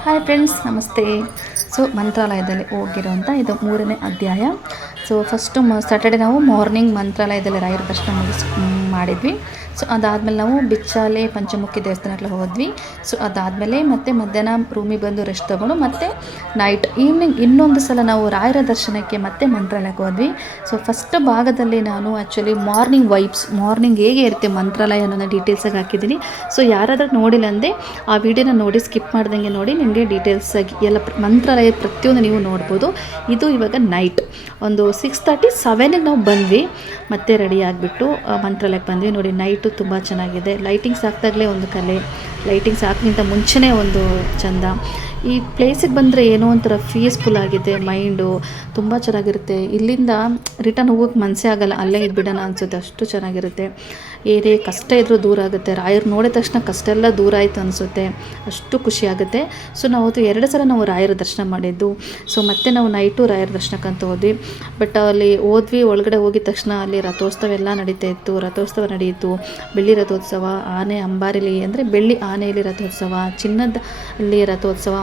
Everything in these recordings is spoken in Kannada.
ಹಾಯ್ ಫ್ರೆಂಡ್ಸ್, ನಮಸ್ತೆ. ಸೊ ಮಂತ್ರಾಲಯದಲ್ಲಿ ಹೋಗಿರೋಂಥ ಇದು 3ನೇ ಅಧ್ಯಾಯ. ಸೊ ಫಸ್ಟು ಸ್ಯಾಟರ್ಡೆ ನಾವು ಮಾರ್ನಿಂಗ್ ಮಂತ್ರಾಲಯದಲ್ಲಿ ರಾಯರ ದರ್ಶನ ಮಾಡಿದ್ವಿ. ಸೊ ಅದಾದಮೇಲೆ ನಾವು ಬಿಚ್ಚಾಲೆ ಪಂಚಮುಖಿ ದೇವಸ್ಥಾನಕ್ಕೆ ಹೋದ್ವಿ. ಸೊ ಅದಾದಮೇಲೆ ಮತ್ತೆ ಮಧ್ಯಾಹ್ನ ರೂಮಿಗೆ ಬಂದು ರೆಸ್ಟ್ ತೊಗೊಂಡು ಮತ್ತೆ ನೈಟ್ ಈವ್ನಿಂಗ್ ಇನ್ನೊಂದು ಸಲ ನಾವು ರಾಯರ ದರ್ಶನಕ್ಕೆ ಮತ್ತೆ ಮಂತ್ರಾಲಯಕ್ಕೆ ಹೋದ್ವಿ. ಸೊ ಫಸ್ಟ್ ಭಾಗದಲ್ಲಿ ನಾನು ಆ್ಯಕ್ಚುಲಿ ಮಾರ್ನಿಂಗ್ ವೈಬ್ಸ್, ಮಾರ್ನಿಂಗ್ ಹೇಗೆ ಇರುತ್ತೆ ಮಂತ್ರಾಲಯ ಅನ್ನೋದನ್ನ ಡೀಟೇಲ್ಸಾಗಿ ಹಾಕಿದ್ದೀನಿ. ಸೊ ಯಾರಾದರೂ ನೋಡಿಲ್ಲ ಅಂದರೆ ಆ ವಿಡಿಯೋನ ನೋಡಿ, ಸ್ಕಿಪ್ ಮಾಡ್ದಂಗೆ ನೋಡಿ, ನಿಮಗೆ ಡೀಟೇಲ್ಸಾಗಿ ಎಲ್ಲ ಮಂತ್ರಾಲಯ ಪ್ರತಿಯೊಂದು ನೀವು ನೋಡ್ಬೋದು. ಇದು ಇವಾಗ ನೈಟ್ ಒಂದು 6:30, 7ಗೆ ನಾವು ಬಂದ್ವಿ. ಮತ್ತೆ ರೆಡಿ ಆಗಿಬಿಟ್ಟು ಮಂತ್ರಾಲಯಕ್ಕೆ ಬಂದ್ವಿ. ನೋಡಿ ನೈಟು ತುಂಬ ಚೆನ್ನಾಗಿದೆ. ಲೈಟಿಂಗ್ಸ್ ಹಾಕ್ದಾಗಲೇ ಒಂದು ಕಲೆ, ಲೈಟಿಂಗ್ಸ್ ಹಾಕೋಕ್ಕಿಂತ ಮುಂಚೆನೇ ಒಂದು ಚಂದ. ಈ ಪ್ಲೇಸಿಗೆ ಬಂದರೆ ಏನೋ ಒಂಥರ ಪೀಸ್ಫುಲ್ ಆಗಿದೆ, ಮೈಂಡು ತುಂಬ ಚೆನ್ನಾಗಿರುತ್ತೆ. ಇಲ್ಲಿಂದ ರಿಟರ್ನ್ ಹೋಗೋಕ್ಕೆ ಮನಸ್ಸೇ ಆಗೋಲ್ಲ, ಅಲ್ಲೇ ಇದ್ಬಿಡೋಣ ಅನಿಸುತ್ತೆ, ಅಷ್ಟು ಚೆನ್ನಾಗಿರುತ್ತೆ. ಏನೇ ಕಷ್ಟ ಇದ್ದರೂ ದೂರ ಆಗುತ್ತೆ. ರಾಯರು ನೋಡಿದ ತಕ್ಷಣ ಕಷ್ಟ ಎಲ್ಲ ದೂರ ಆಯಿತು ಅನಿಸುತ್ತೆ, ಅಷ್ಟು ಖುಷಿ ಆಗುತ್ತೆ. ಸೊ ನಾವು 2 ಸಲ ನಾವು ರಾಯರ ದರ್ಶನ ಮಾಡಿದ್ದು. ಸೊ ಮತ್ತೆ ನಾವು ನೈಟು ರಾಯರ ದರ್ಶನಕ್ಕಂತ ಹೋದ್ವಿ. ಬಟ್ ಅಲ್ಲಿ ಹೋದ್ವಿ, ಒಳಗಡೆ ಹೋಗಿದ ತಕ್ಷಣ ಅಲ್ಲಿ ರಥೋತ್ಸವ ಎಲ್ಲ ನಡೀತಾ ಇತ್ತು. ರಥೋತ್ಸವ ನಡೆಯಿತು, ಬೆಳ್ಳಿ ರಥೋತ್ಸವ, ಆನೆ ಅಂಬಾರಿಲಿ ಅಂದರೆ ಬೆಳ್ಳಿ ಆನೆಯಲ್ಲಿ ರಥೋತ್ಸವ, ಚಿನ್ನದ ಅಲ್ಲಿ ರಥೋತ್ಸವ.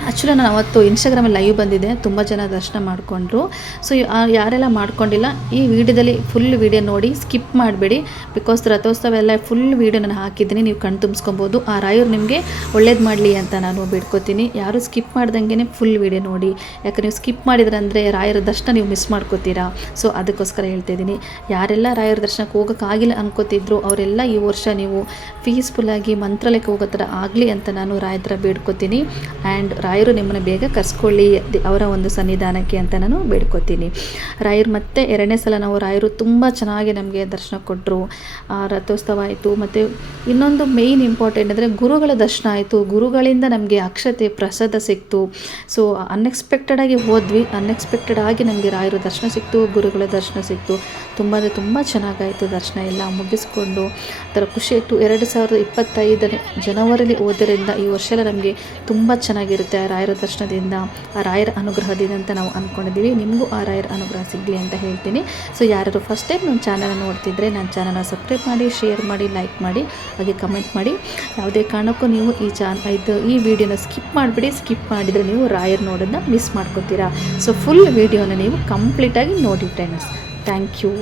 ಆ್ಯಕ್ಚುಲಿ ನಾನು ಅವತ್ತು ಇನ್ಸ್ಟಾಗ್ರಾಮಲ್ಲಿ ಲೈವ್ ಬಂದಿದ್ದೆ, ತುಂಬ ಜನ ದರ್ಶನ ಮಾಡಿಕೊಂಡ್ರು. ಸೊ ಯಾರೆಲ್ಲ ಮಾಡ್ಕೊಂಡಿಲ್ಲ, ಈ ವಿಡಿಯೋದಲ್ಲಿ ಫುಲ್ ವಿಡಿಯೋ ನೋಡಿ, ಸ್ಕಿಪ್ ಮಾಡಬೇಡಿ. ಬಿಕಾಸ್ ರಥೋತ್ಸವ ಎಲ್ಲ ಫುಲ್ ವಿಡಿಯೋ ನಾನು ಹಾಕಿದ್ದೀನಿ, ನೀವು ಕಣ್ಣು ತುಂಬಿಸ್ಕೊಬೋದು. ಆ ರಾಯರು ನಿಮಗೆ ಒಳ್ಳೇದು ಮಾಡಲಿ ಅಂತ ನಾನು ಬೇಡ್ಕೋತೀನಿ. ಯಾರು ಸ್ಕಿಪ್ ಮಾಡ್ದಂಗೆ ಫುಲ್ ವಿಡಿಯೋ ನೋಡಿ. ಯಾಕಂದರೆ ನೀವು ಸ್ಕಿಪ್ ಮಾಡಿದ್ರಂದರೆ ರಾಯರ ದರ್ಶನ ನೀವು ಮಿಸ್ ಮಾಡ್ಕೋತೀರಾ. ಸೊ ಅದಕ್ಕೋಸ್ಕರ ಹೇಳ್ತಿದ್ದೀನಿ. ಯಾರೆಲ್ಲ ರಾಯರ ದರ್ಶನಕ್ಕೆ ಹೋಗೋಕ್ಕಾಗಿಲ್ಲ ಅನ್ಕೋತಿದ್ರು ಅವರೆಲ್ಲ ಈ ವರ್ಷ ನೀವು ಪೀಸ್ಫುಲ್ಲಾಗಿ ಮಂತ್ರಾಲಯಕ್ಕೆ ಹೋಗೋ ಥರ ಆಗಲಿ ಅಂತ ನಾನು ರಾಯರ ಬೇಡ್ಕೋತೀನಿ. ಆ್ಯಂಡ್ ರಾಯರು ನಿಮ್ಮನ್ನು ಬೇಗ ಕರ್ಸ್ಕೊಳ್ಳಿ ಅವರ ಒಂದು ಸನ್ನಿಧಾನಕ್ಕೆ ಅಂತ ನಾನು ಬೇಡ್ಕೋತೀನಿ. ರಾಯರು ಮತ್ತೆ 2ನೇ ಸಲ ನಾವು ರಾಯರು ತುಂಬ ಚೆನ್ನಾಗಿ ನಮಗೆ ದರ್ಶನ ಕೊಟ್ಟರು. ರಥೋತ್ಸವ ಆಯಿತು. ಮತ್ತು ಇನ್ನೊಂದು ಮೇಯ್ನ್ ಇಂಪಾರ್ಟೆಂಟ್ ಅಂದರೆ ಗುರುಗಳ ದರ್ಶನ ಆಯಿತು. ಗುರುಗಳಿಂದ ನಮಗೆ ಅಕ್ಷತೆ ಪ್ರಸಾದ ಸಿಕ್ತು. ಸೊ ಅನ್ಎಕ್ಸ್ಪೆಕ್ಟೆಡಾಗಿ ಹೋದ್ವಿ, ಅನ್ಎಕ್ಸ್ಪೆಕ್ಟೆಡ್ ಆಗಿ ನಮಗೆ ರಾಯರ ದರ್ಶನ ಸಿಕ್ತು, ಗುರುಗಳ ದರ್ಶನ ಸಿಕ್ತು. ತುಂಬ ಅಂದರೆ ತುಂಬ ಚೆನ್ನಾಗಾಯಿತು. ದರ್ಶನ ಎಲ್ಲ ಮುಗಿಸ್ಕೊಂಡು ಥರ ಖುಷಿ ಆಯಿತು. 2025 ಜನವರಿಲಿ ಹೋದರಿಂದ ಈ ವರ್ಷ ಎಲ್ಲ ನಮಗೆ ತುಂಬ ಚೆನ್ನಾಗಿರುತ್ತೆ ಆ ರಾಯರ ದರ್ಶನದಿಂದ, ಆ ರಾಯರ ಅನುಗ್ರಹದಿಂದ ಅಂತ ನಾವು ಅಂದ್ಕೊಂಡಿದ್ದೀವಿ. ನಿಮಗೂ ಆ ರಾಯರ ಅನುಗ್ರಹ ಸಿಗಲಿ ಅಂತ ಹೇಳ್ತೀನಿ. ಸೊ ಯಾರು ಫಸ್ಟ್ ಟೈಮ್ ನನ್ನ ಚಾನಲ್ ನೋಡ್ತಿದ್ರೆ ನನ್ನ ಚಾನಲ್ನ ಸಬ್ಸ್ಕ್ರೈಬ್ ಮಾಡಿ, ಶೇರ್ ಮಾಡಿ, ಲೈಕ್ ಮಾಡಿ, ಹಾಗೆ ಕಮೆಂಟ್ ಮಾಡಿ. ಯಾವುದೇ ಕಾರಣಕ್ಕೂ ನೀವು ಈ ವಿಡಿಯೋನ ಸ್ಕಿಪ್ ಮಾಡಿಬಿಡಿ. ಸ್ಕಿಪ್ ಮಾಡಿದರೆ ನೀವು ರಾಯರ್ ನೋಡೋದನ್ನ ಮಿಸ್ ಮಾಡ್ಕೋತೀರಾ. ಸೊ ಫುಲ್ ವಿಡಿಯೋನ ನೀವು ಕಂಪ್ಲೀಟಾಗಿ ನೋಡಿ friends. Thank you.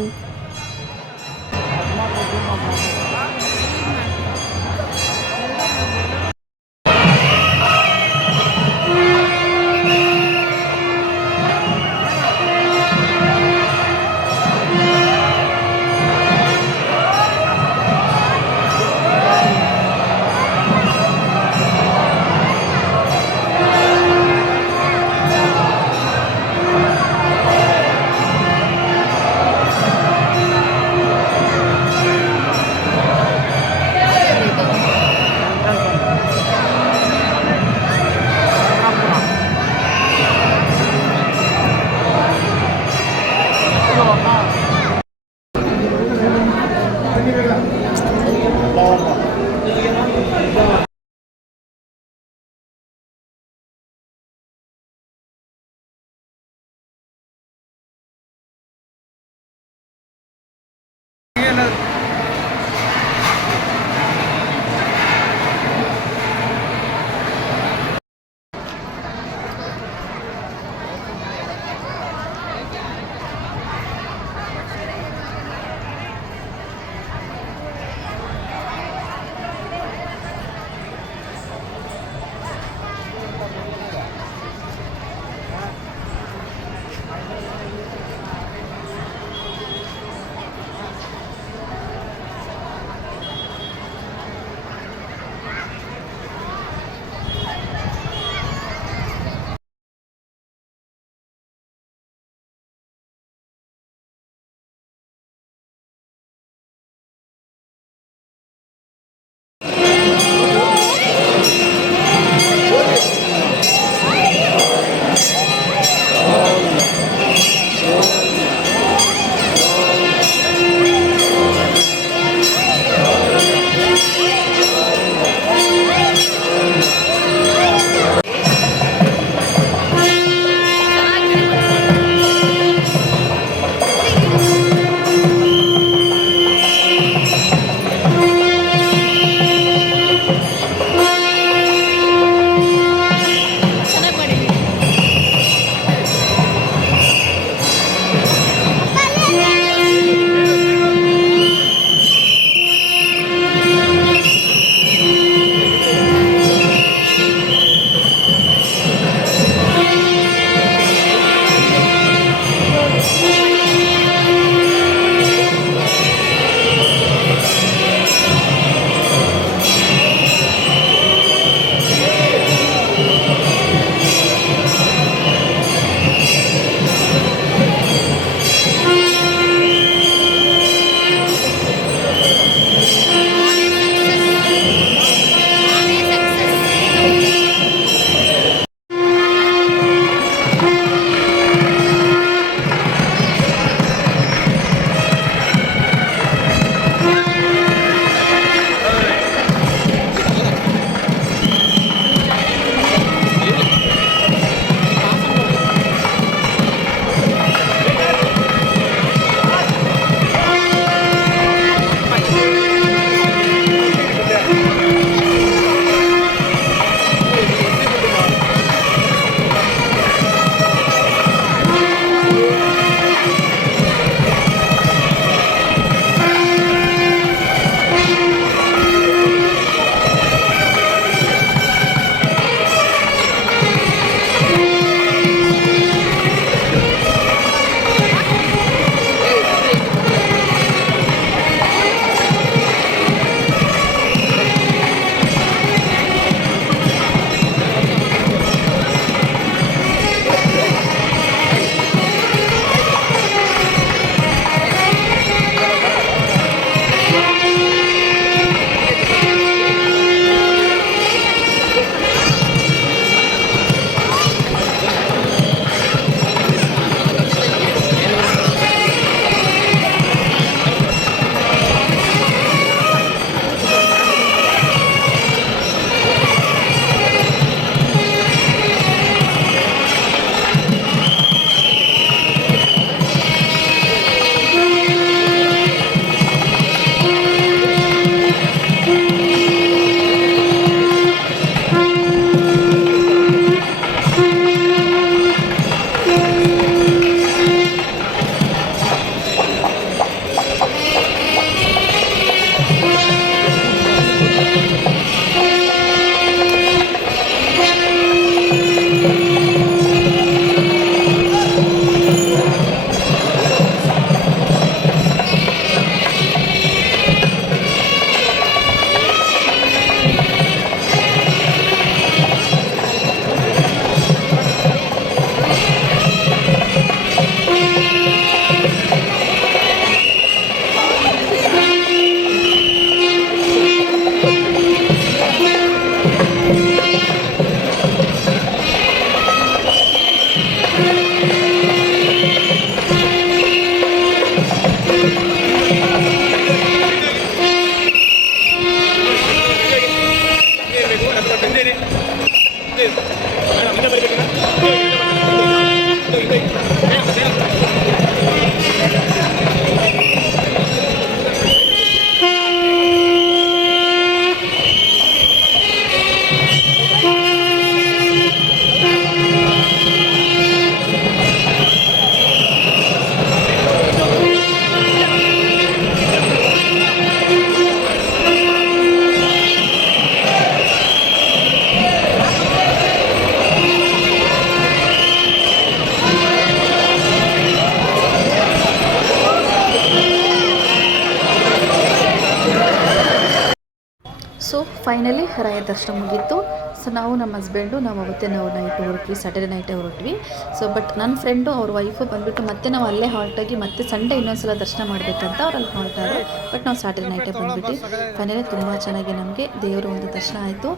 So finally Raya ದರ್ಶನ ಮುಗೀತು. ಸೊ ನಾವು ನಮ್ಮ ಹಸ್ಬೆಂಡು ನಾವು ಅವತ್ತೇ ನಾವು ನೈಟ್ ಹೊರಟ್ವಿ, ಸ್ಯಾಟರ್ಡೆ ನೈಟೇ ಹೊರಟ್ವಿ. ಸೊ ಬಟ್ ನನ್ನ ಫ್ರೆಂಡು ಅವ್ರ ವೈಫು ಬಂದುಬಿಟ್ಟು ಮತ್ತೆ ನಾವು ಅಲ್ಲೇ ಹಾಲ್ಟಾಗಿ ಮತ್ತೆ ಸಂಡೇ ಇನ್ನೊಂದ್ಸಲ ದರ್ಶನ ಮಾಡಬೇಕಂತ ಅವ್ರಲ್ಲಿ ಹಾಲ್ಟಾದ್ರು. ಬಟ್ ನಾವು ಸ್ಯಾಟರ್ಡೆ ನೈಟೇ ಬಂದುಬಿಟ್ಟು ಫೈನಲಿ ತುಂಬ ಚೆನ್ನಾಗಿ ನಮಗೆ ದೇವರ ಒಂದು ದರ್ಶನ ಆಯಿತು.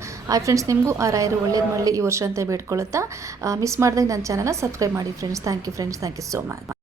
ಫ್ರೆಂಡ್ಸ್, ನಿಮಗೂ ಆ ರಾಯರು ಒಳ್ಳೇದು ಮಾಡಲಿ ಈ ವರ್ಷ ಅಂತ ಬೇಡ್ಕೊಳ್ಳುತ್ತಾ ಮಿಸ್ ಮಾಡಿದಾಗ ನನ್ನ ಚಾನಲ್ನ ಸಬ್ಸ್ಕ್ರೈಬ್ ಮಾಡಿ friends. Thank you friends, thank you so much.